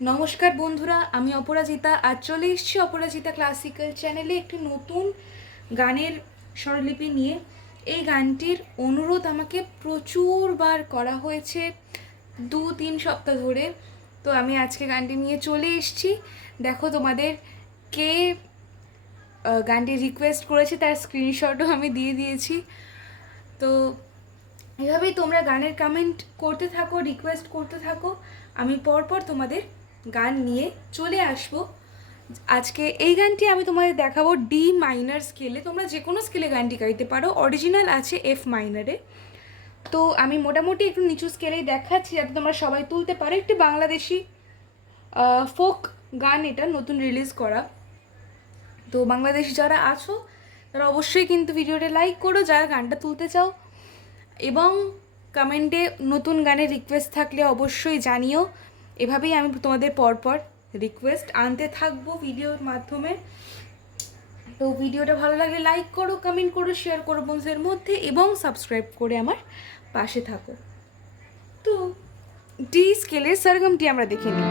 নমস্কার বন্ধুরা, আমি অপরাজিতা। আজ চলে এসেছি অপরাজিতা ক্লাসিক্যাল চ্যানেলে একটি নতুন গানের স্বরলিপি নিয়ে। এই গানটির অনুরোধ আমাকে প্রচুরবার করা হয়েছে 2-3 সপ্তাহ ধরে। তো আমি আজকে গানটি নিয়ে চলে এসেছি। দেখো তোমাদের কে গানটি রিকোয়েস্ট করেছে তার স্ক্রিনশটও আমি দিয়ে দিয়েছি। তো এভাবেই তোমরা গানের কমেন্ট করতে থাকো, রিকোয়েস্ট করতে থাকো। আমি পরপর তোমাদের গান নিয়ে চলে আসব। আজকে এই গানটি আমি তোমাদের দেখাবো ডি মাইনার স্কেলে। তোমরা যে কোনো স্কেলে গানটি গাইতে পারো, অরিজিনাল আছে এফ মাইনারে। তো আমি মোটামুটি একটু নিচু স্কেলেই দেখাচ্ছি যাতে তোমরা সবাই তুলতে পারো। একটি বাংলাদেশি ফোক গান, এটা নতুন রিলিজ করা। তো বাংলাদেশি যারা আছো তারা অবশ্যই কিন্তু ভিডিওটা লাইক করো যারা গানটা তুলতে চাও, এবং কমেন্টে নতুন গানের রিকোয়েস্ট থাকলে অবশ্যই জানিও। এভাবেই আমি তোমাদের পরপর রিকোয়েস্ট আনতে থাকবো ভিডিওর মাধ্যমে। তো ভিডিওটা ভালো লাগলে লাইক করো, কমেন্ট করো, শেয়ার করো বন্ধুদের মধ্যে, এবং সাবস্ক্রাইব করে আমার পাশে থাকো। তো ডি স্কেলের সরগমটি আমরা দেখে নিই।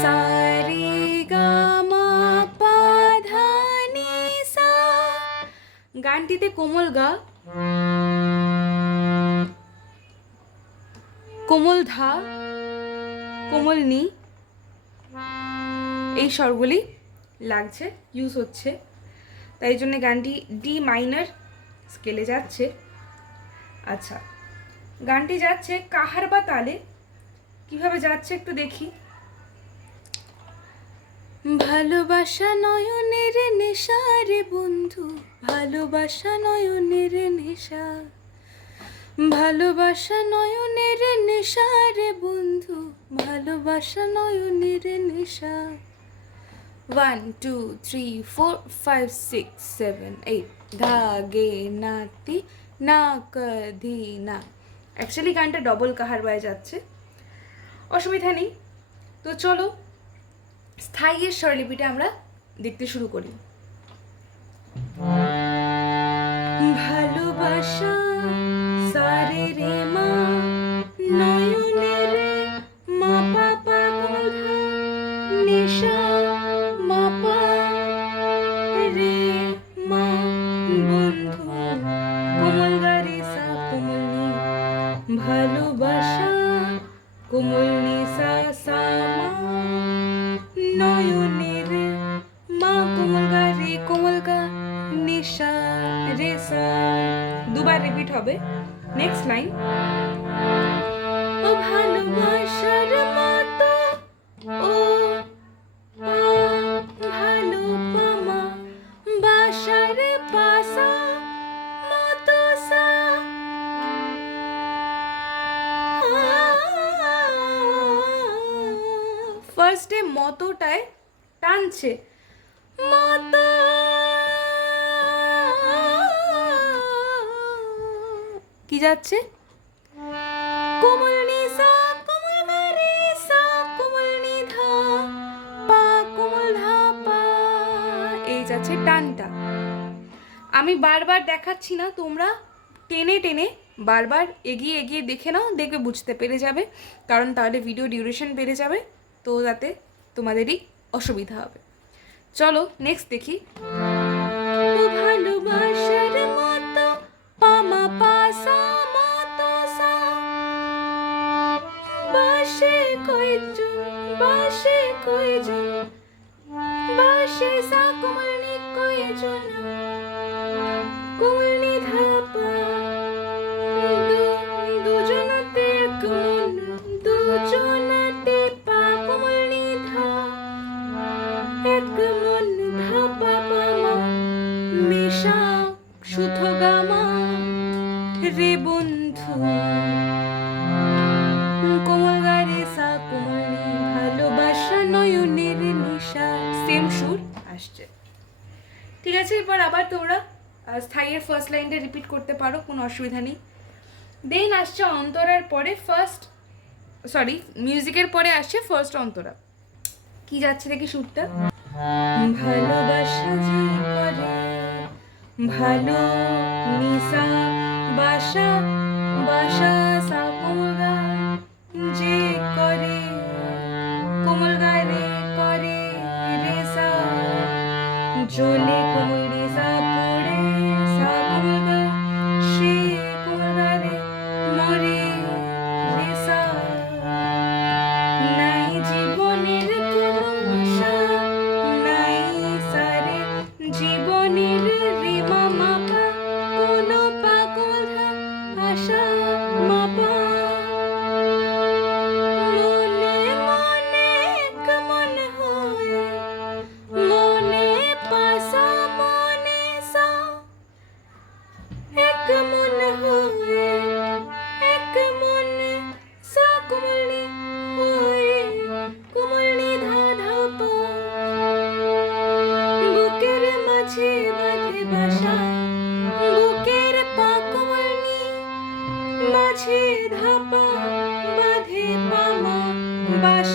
সা রে গা মা পা ধা নি সা। গানটিতে কোমল গা, কোমল ধা, কোমল নি, এই স্বরগুলি লাগছে, ইউজ হচ্ছে। তাই জন্য গানটি ডি মাইনার স্কেলে যাচ্ছে। আচ্ছা, গানটি যাচ্ছে কাহার বা তালে। কিভাবে যাচ্ছে একটু দেখি। ভালোবাসা নয়নের নেশা রে বন্ধু, ভালোবাসা নয়নের নেশা, ভালোবাসা নয়নের নেশা রে বন্ধু, ভালোবাসা নয়নের নেশা। 1 2 3 4 5 6 7 8 ধাগে নাতি না কধি না। অ্যাকচুয়ালি গানটা ডবল কাহার বায়ে যাচ্ছে, অসুবিধা নেই। তো চলো স্থায়ীর স্বরলিপিটা আমরা দেখতে শুরু করি। ভালোবাসা সারে রে মা নয়নে রে মা পাপা কোধা নিশা মা পা রে মা বন্ধু কোমল গা রে সা কোমল নি। ভালোবাসা কোমল নি সা সা মা নয়নে রে মা কোমল গা রে কোমল গা নিশা রে সা। দুবার রিপিট হবে। Next line. ও ভালোবাসার মতো ও পা ভালো পামা বাসার পাসা মতো সা। ফার্স্টে মতোটায় টানছে, মতো কি যাচ্ছে কোমল নি সা কোমল গা রে সা কোমল নি ধা পা কোমল ধা পা, এই যাচ্ছে টানটা। আমি বারবার দেখাচ্ছি না, তোমরা টেনে টেনে বারবার এগিয়ে এগিয়ে দেখে নাও, দেখবে বুঝতে পেরে যাবে। কারণ তাহলে ভিডিও ডিউরেশন বেড়ে যাবে, তো যাতে তোমাদেরই অসুবিধা হবে। চলো নেক্সট দেখি। ও ভালোবাসার মতো পামা পাসা মতো সা বাসে কয়জন বাসে কয়জন বাসে সা কোমল নি কয়জন কোমল নি ধা পা দুজনাতে এক মন দুজনাতে পা কোমল নি ধা এক মন ধা পা পা মা মেশা সুথ গা মা রে বন্ধু কোমল গা রে সা কোমল নি ভালোবাসা নয়নের নেশা। সেম সুর আসছে। ঠিক আছে, এবার আবার তোমরা স্থায়ীর ফার্স্ট লাইনটা রিপিট করতে পারো, কোনো অসুবিধা নেই। দেন আসছে অন্তরার পরে ফার্স্ট, সরি মিউজিকের পরে আসছে ফার্স্ট অন্তরা। কি যাচ্ছে দেখি সুরটা। ভালোবাসা যে করে ভালো নিশা বাসা বাসা সা কোমল গা যে করে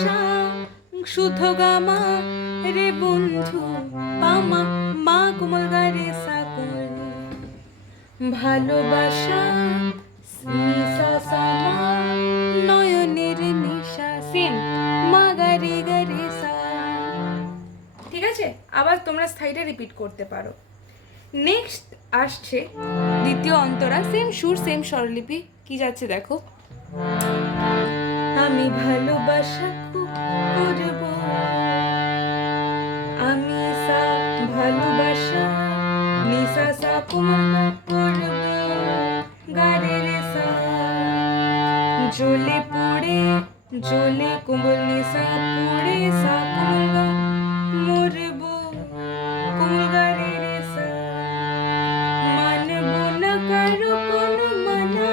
ভালোবাসা শুদ্ধ গামা রে বন্ধু পামা মা কোমল গা রে সা কোমল রে। ভালোবাসা নিশা সামা নয়নের নিশা সেম মা গা রে সা। ঠিক আছে, আবার তোমরা স্থায়ীটা রিপিট করতে পারো। নেক্সট আসছে দ্বিতীয় অন্তরা, সেম সুর সেম স্বরলিপি। কি যাচ্ছে দেখো, আমি ভালোবাসা খুব করব, আমি সা ভালোবাসা নিশা সা কোমল করব গা রে সা। জ্বলে পড়ে জ্বলে কোমল নিশা পড়ে সা কোমল গা মরব কোমল গা রে সা। মানব না কারো কোনো মানা,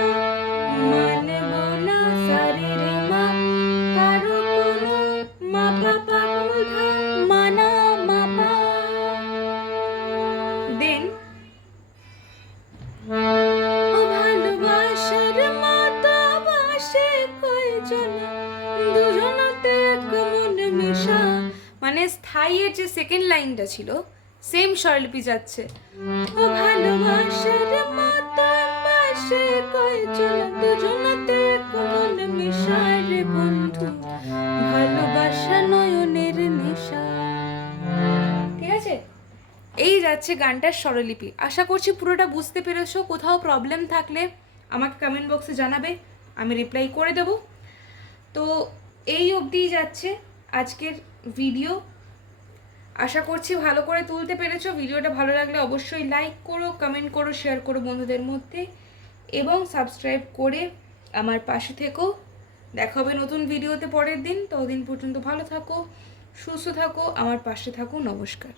মানব না সারে রে মা কারো কোনো মা পাপা কোমল ধা মানা মা পা। দেন ও ভালোবাসার মাতা বাসে কয়জন, দুজনাতে এক মন মেশা। মানে স্থায়ীর যে সেকেন্ড লাইনটা ছিল সেম স্বরলিপি যাচ্ছে। ও ভালোবাসার মাতা বাসে কয়জন, দুজনাতে এক মন মেশা রে বন্ধু ভালোবাসা নয়নের নেশা। ঠিক আছে, এই যাচ্ছে গানটার স্বরলিপি। আশা করছি পুরোটা বুঝতে পেরেছো। কোথাও প্রবলেম থাকলে আমাকে কমেন্ট বক্সে জানাবে, আমি রিপ্লাই করে দেব। তো এই অবধিই যাচ্ছে আজকের ভিডিও। আশা করছি ভালো করে তুলতে পেরেছো। ভিডিওটা ভালো লাগলে অবশ্যই লাইক করো, কমেন্ট করো, শেয়ার করো বন্ধুদের মধ্যে এবং সাবস্ক্রাইব করে আমার পাশে থেকো। দেখা হবে নতুন ভিডিওতে পরের দিন। ততদিন পর্যন্ত ভালো থাকো, সুস্থ থাকো, আমার পাশে থাকো। নমস্কার।